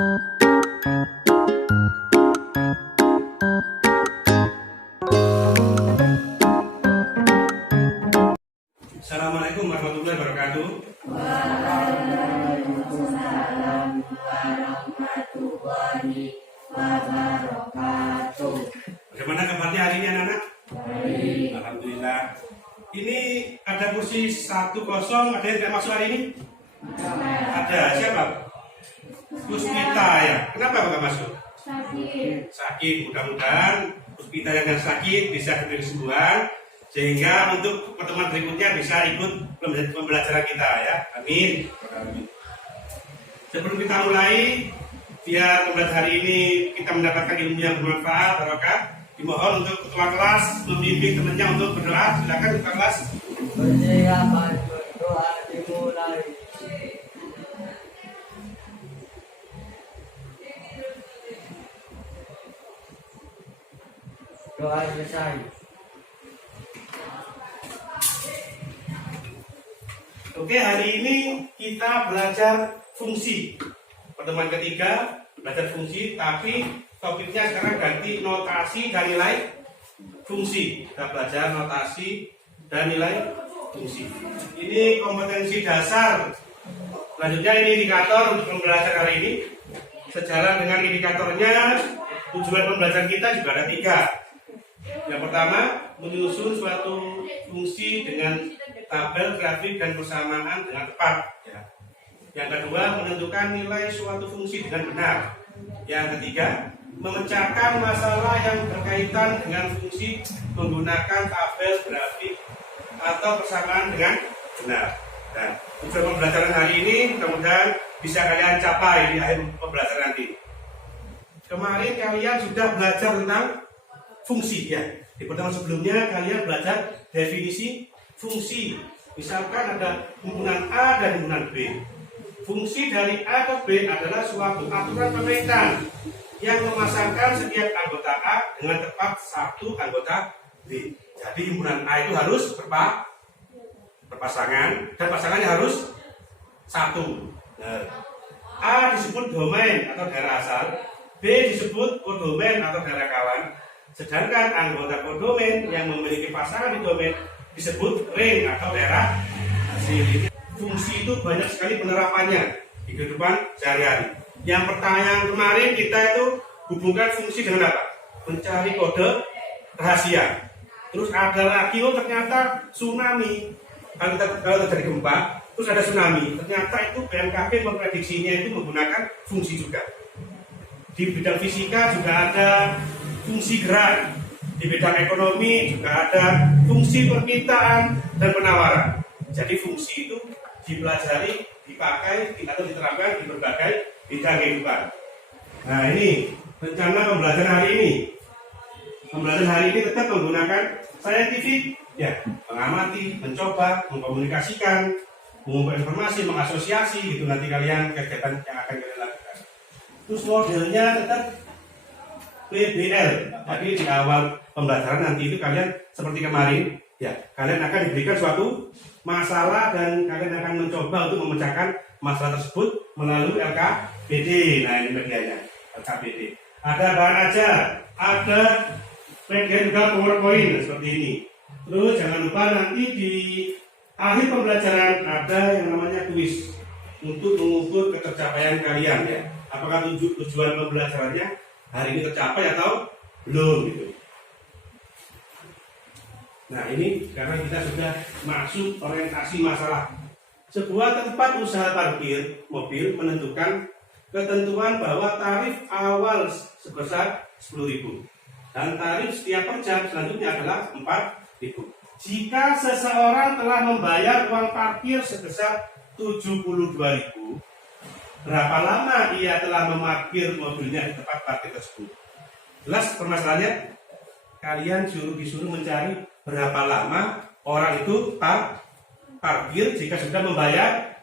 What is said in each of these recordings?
Assalamualaikum warahmatullahi wabarakatuh. Waalaikumsalam warahmatullahi wabarakatuh. Bagaimana kabarnya hari ini anak-anak? Baik. Alhamdulillah. Ini ada kursi 10, ada yang tidak masuk hari ini? Ada. Siapa? Puspita ya. Kenapa nggak masuk? Sakit. Sakit. Mudah-mudahan Puspita yang sakit bisa diberi kesembuhan sehingga untuk pertemuan berikutnya bisa ikut pembelajaran kita ya. Amin. Sebelum kita mulai, biar pembelajaran hari ini kita mendapatkan ilmu yang bermanfaat, barokah, dimohon untuk ketua kelas membimbing temannya untuk berdoa. Silakan ketua kelas. Persiapan berdoa dimulai. Doa selesai. Oke, hari ini kita belajar fungsi. Pertemuan ketiga belajar fungsi, tapi topiknya sekarang ganti notasi dan nilai fungsi. Kita belajar notasi dan nilai fungsi. Ini kompetensi dasar. Selanjutnya ini indikator untuk pembelajaran hari ini. Sejalan dengan indikatornya, tujuan pembelajaran kita juga ada 3. Yang pertama, menyusun suatu fungsi dengan tabel, grafik, dan persamaan dengan tepat. Yang kedua, menentukan nilai suatu fungsi dengan benar. Yang ketiga, memecahkan masalah yang berkaitan dengan fungsi menggunakan tabel, grafik, atau persamaan dengan benar. Nah, tujuan pembelajaran hari ini mudah-mudahan bisa kalian capai di akhir pembelajaran nanti. Kemarin kalian sudah belajar tentang fungsi ya. Di pertemuan sebelumnya kalian belajar definisi fungsi. Misalkan ada himpunan A dan himpunan B. Fungsi dari A ke B adalah suatu aturan pemerintahan yang memasangkan setiap anggota A dengan tepat satu anggota B. Jadi himpunan A itu harus berpasangan dan pasangannya harus satu. Nah, A disebut domain atau daerah asal, B disebut kodomain atau daerah kawan. Sedangkan anggota kodomain yang memiliki pasangan di domain disebut ring atau daerah hasil. Fungsi itu banyak sekali penerapannya di kehidupan sehari-hari. Yang pertanyaan kemarin kita itu hubungkan fungsi dengan apa? Mencari kode rahasia. Terus ada lagi, ternyata tsunami. Kalau terjadi gempa, terus ada tsunami. Ternyata itu BMKG memprediksinya itu menggunakan fungsi juga. Di bidang fisika juga ada fungsi gerak, di bidang ekonomi juga ada fungsi permintaan dan penawaran. Jadi fungsi itu dipelajari, dipakai, atau diterapkan di berbagai bidang kehidupan. Nah ini rencana pembelajaran hari ini. Pembelajaran hari ini tetap menggunakan saintifik, ya, mengamati, mencoba, mengkomunikasikan, mengumpulkan informasi, mengasosiasi, gitu nanti kalian kegiatan yang akan kalian lakukan. Terus modelnya tetap PBL. Jadi di awal pembelajaran nanti itu kalian seperti kemarin, ya, kalian akan diberikan suatu masalah dan kalian akan mencoba untuk memecahkan masalah tersebut melalui LKBD. Nah ini medianya LKBD. Ada bahan ajar, ada bagian juga PowerPoint seperti ini. Terus jangan lupa nanti di akhir pembelajaran ada yang namanya kuis untuk mengukur ketercapaian kalian ya. Apakah tujuan pembelajarannya hari ini tercapai atau belum gitu. Nah ini karena kita sudah masuk orientasi masalah. Sebuah tempat usaha parkir mobil menentukan ketentuan bahwa tarif awal sebesar 10.000 dan tarif setiap per jam selanjutnya adalah 4.000. Jika seseorang telah membayar uang parkir sebesar 72.000, berapa lama ia telah memarkir mobilnya di tempat parkir tersebut? Jelas permasalahannya? Kalian disuruh mencari berapa lama orang itu parkir jika sudah membayar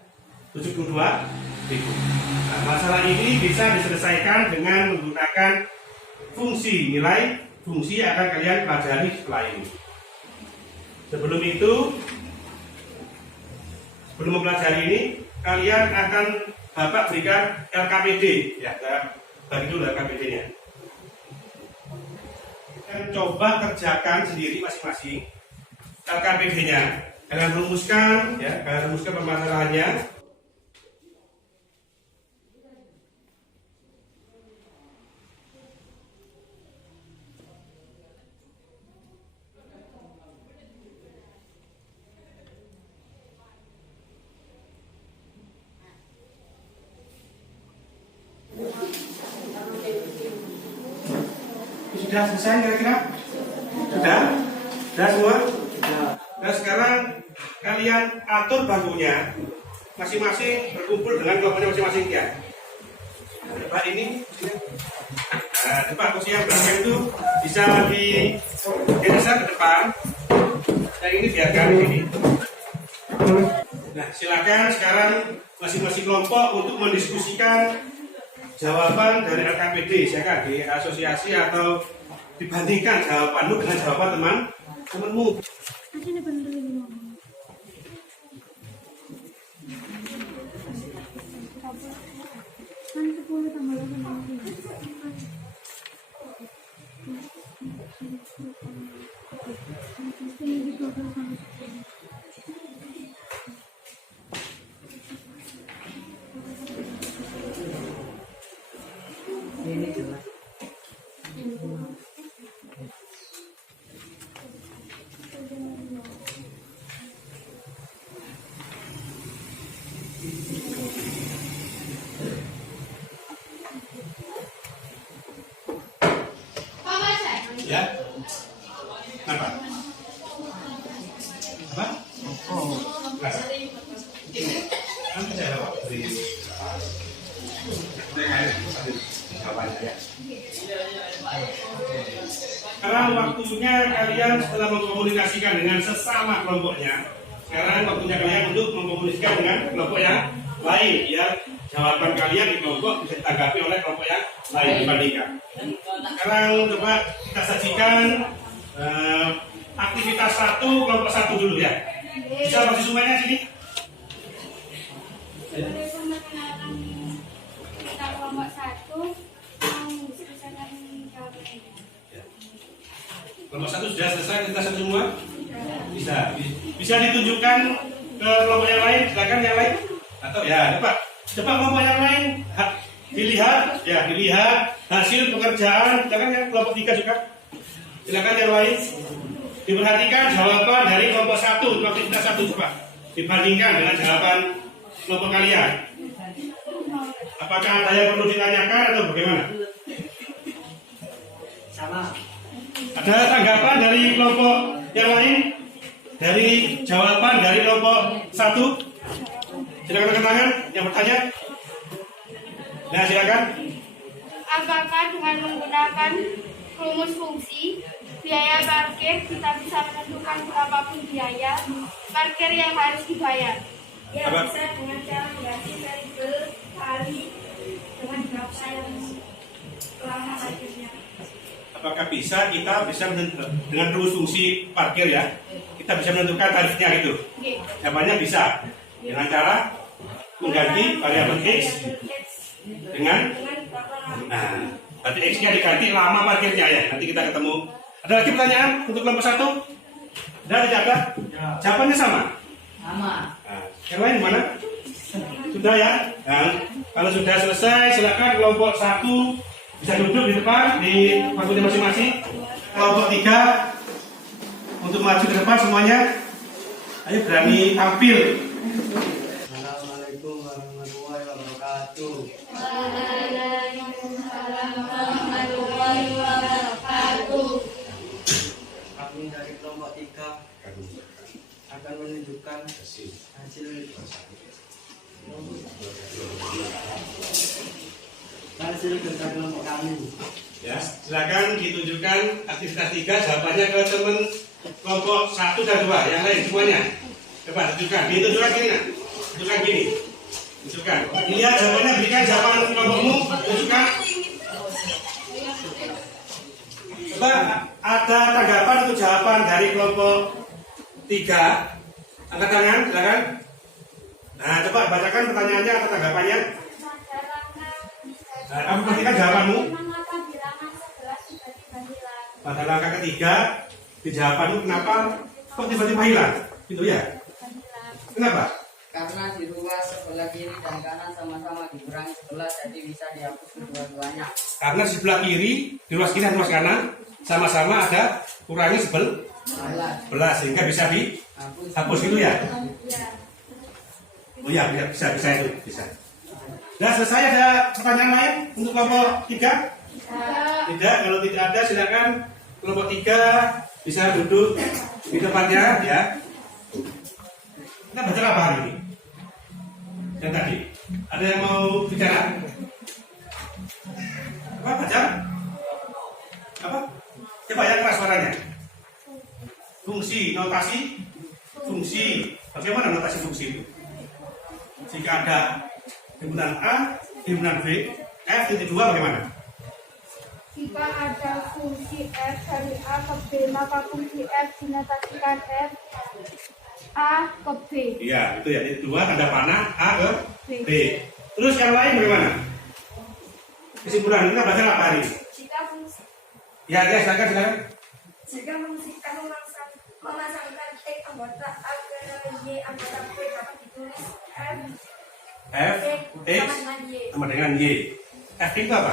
72.000. Nah, masalah ini bisa diselesaikan dengan menggunakan fungsi. Nilai fungsi yang akan kalian pelajari setelah ini. Sebelum itu, sebelum mempelajari ini, kalian akan Bapak berikan LKPD, ya, saya bagi dulu LKPD-nya. Coba kerjakan sendiri masing-masing LKPD-nya. Kalian rumuskan, ya, kalian rumuskan permasalahannya. Sudah selesai kira-kira? Sudah? Sudah semua? Nah sekarang kalian atur bangkunya masing-masing berkumpul dengan kelompoknya masing-masing ya. Pak ini, nah Pak kursi yang belakang itu bisa digeser ke depan. Dan ini biarkan di sini. Nah silakan sekarang masing-masing kelompok untuk mendiskusikan jawaban dari LKPD, silakan di asosiasi atau dibandingkan jawabanmu dengan jawaban temanmu. Ini jelas. Ya, apa? Apa? Oh, Nah, kan saya lewat dari jawabannya ya. Sekarang waktunya kalian setelah mengkomunikasikan dengan sesama kelompoknya, sekarang waktunya kalian untuk mengkomunikasikan dengan kelompok yang lain, biar jawaban kalian di kelompok bisa ditanggapi oleh kelompok yang lain dibandingkan. Sekarang coba kita sajikan aktivitas 1 kelompok 1 dulu ya. Bisa masih semuanya sini? Kita kelompok 1 mengusahakan jawabannya. Kelompok 1 sudah selesai kita semua? Bisa ditunjukkan ke kelompok yang lain, silakan yang lain. Atau ya, coba kelompok yang lain dilihat hasil pekerjaan, silakan ya kelompok 3 juga. Silakan yang lain. Diperhatikan jawaban dari kelompok 1, aktivitas 1 coba. Dibandingkan dengan jawaban kelompok kalian. Apakah ada yang perlu ditanyakan atau bagaimana? sama. Ada tanggapan dari kelompok yang lain? Dari jawaban dari kelompok 1? Silakan angkat tangan yang bertanya. Nah, silakan. Apakah dengan menggunakan rumus fungsi biaya parkir kita bisa menentukan berapapun biaya parkir yang harus dibayar? Ya, Apa? bisa dengan cara mengganti variabel kali dengan berapa yang lama parkirnya. Apakah kita bisa dengan rumus fungsi parkir ya? Kita bisa menentukan tarifnya gitu. Oke. Jawabannya bisa. Dengan cara mengganti variabel X dengan berarti X-nya diganti lama parkirnya ya. Nanti kita ketemu. Ada lagi pertanyaan untuk kelompok 1? Ada tidak ada? Jawabannya sama. Sama. Nah, yang lain mana? Sudah ya? Nah, kalau sudah selesai, silakan kelompok 1 bisa duduk di depan di waktunya masing-masing. Kelompok 3 untuk maju ke depan semuanya. Ayo berani tampil. Assalamualaikum warahmatullahi wabarakatuh. Waalaikumsalam warahmatullahi wabarakatuh. Kami dari kelompok 3 akan menunjukkan hasil kerja kelompok kami. Ya, silakan ditunjukkan aktivitas 3 jawabannya ke teman kelompok 1 dan 2 yang lain semuanya. Coba tunjukkan, ditunjukkan gini nah. Tunjukkan gini. Tunjukkan. Lihat jawabannya, berikan jawaban kelompokmu, tunjukkan. Coba ada tanggapan untuk jawaban dari kelompok 3. Angkat tangan, silakan. Nah, coba bacakan pertanyaannya atau tanggapannya. Nah, kamu perhatikan jawabanmu. Mengapa bilangan 11 tiba-tiba hilang? Pada langkah ketiga, di jawabanmu kenapa kok tiba-tiba hilang? Gitu ya? Kenapa? Karena di ruas sebelah kiri dan kanan sama-sama dikurangi 11, jadi bisa dihapus kedua-duanya. Karena di sebelah kiri, di ruas kiri dan ruas kanan sama-sama ada kurangi 11 sehingga bisa dihapus gitu ya? Oh ya, bisa itu, bisa. Nah, selesai. Ada pertanyaan lain untuk kelompok 3? Tidak, kalau tidak ada silakan kelompok 3 bisa duduk di tempatnya ya. Kita baca apa hari ini? Yang tadi, ada yang mau bicara? Apa baca? Apa? Coba yang keras suaranya. Fungsi, notasi, fungsi. Bagaimana notasi fungsi itu? Jika ada himpunan A, himpunan B, F titik 2 bagaimana? Jika ada fungsi f dari A ke B, maka fungsi f dinotasikan f A ke B. Iya, itu ya. Titik 2 tanda panah A ke B. Terus yang lain bagaimana? Kesimpulan kita baca apa hari ini? Jika fungsi Ya, silakan. Jika fungsi F memasangkan X anggota A ke Y anggota B dapat ditulis F, X sama dengan Y. F itu apa?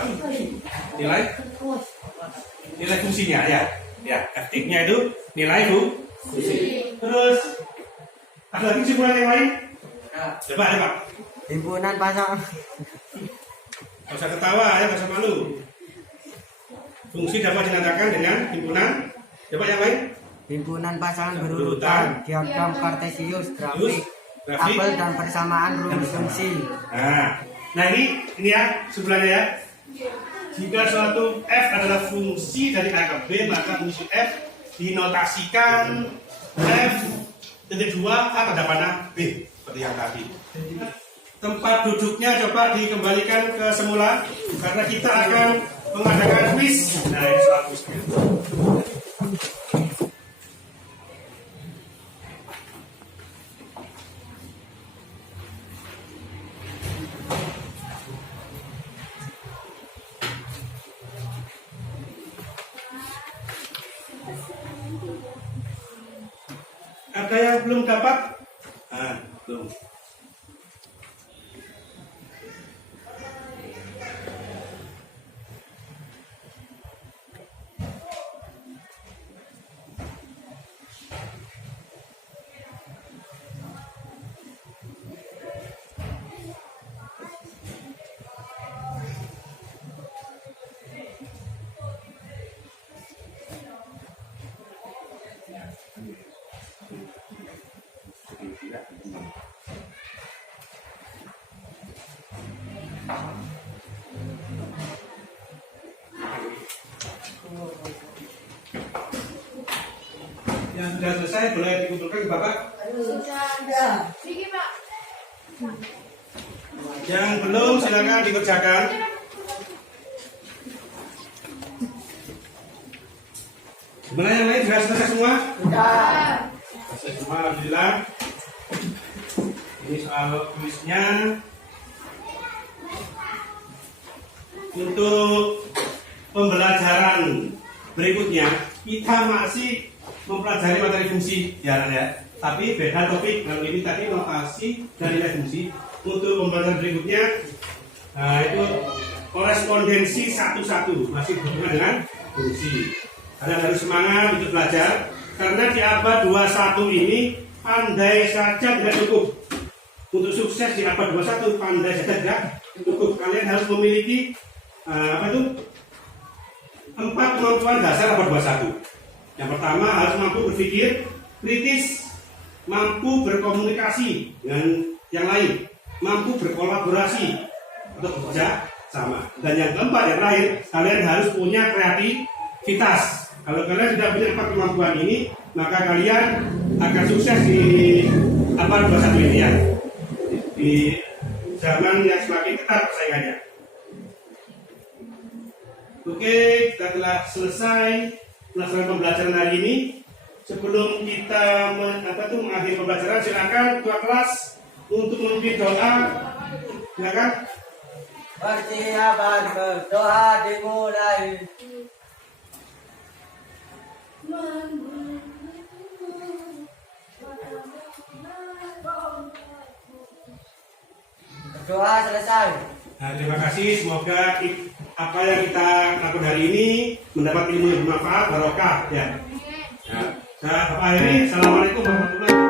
Nilai fungsinya ya. Ya, F-nya itu nilai fungsi. Terus ada lagi kesimpulan yang lain? Coba. Himpunan pasangan. Gak usah ketawa ya, gak usah malu. Fungsi dapat dinamakan dengan himpunan. Coba yang lain. Himpunan pasangan berurutan, diagram kartesius, grafik, Grafik. tabel dan persamaan rumus fungsi. Nah ini ya sebelahnya ya. Jika suatu F adalah fungsi dari A ke B, maka fungsi F dinotasikan F titik 2 A pada panah B seperti yang tadi. Tempat duduknya coba dikembalikan ke semula karena kita akan mengadakan quiz. Nah ini soal quiznya. Ada yang belum dapat? Belum. Yang sudah selesai boleh dikumpulkan ke Bapak. Sudah. Ini Pak. Yang belum silakan dikerjakan. Gimana yang lain sudah selesai semua? Sudah. Selesai semua, alhamdulillah. Ini soal kuisnya. Untuk pembelajaran berikutnya kita masih mempelajari materi fungsi ya, tapi beda topik. Kalau ini tadi notasi dan nilai fungsi. Untuk pembelajaran berikutnya, nah itu korespondensi satu-satu masih berhubungan dengan fungsi. Kalian harus semangat untuk belajar karena di abad 21 ini pandai saja tidak cukup. Untuk sukses di abad 21 pandai saja tidak cukup. Kalian harus memiliki 4 kemampuan dasar abad 21. Yang pertama harus mampu berpikir kritis, mampu berkomunikasi dengan yang lain, mampu berkolaborasi atau bekerja sama. Dan yang keempat, yang terakhir, kalian harus punya kreativitas. Kalau kalian sudah punya 4 kemampuan ini, maka kalian akan sukses di abad 21 ini ya. Di zaman yang semakin ketat persaingannya. Oke, kita telah selesai melaksanakan pembelajaran hari ini. Sebelum kita mengakhiri pembelajaran, silakan ketua kelas untuk memimpin doa. Silakan. Persiapan berdoa dimulai. Berdoa selesai. Nah, terima kasih. Semoga apa yang kita lakukan hari ini mendapat ilmu yang bermanfaat, barokah ya. Nah, Bapak Heri, assalamualaikum warahmatullahi wabarakatuh.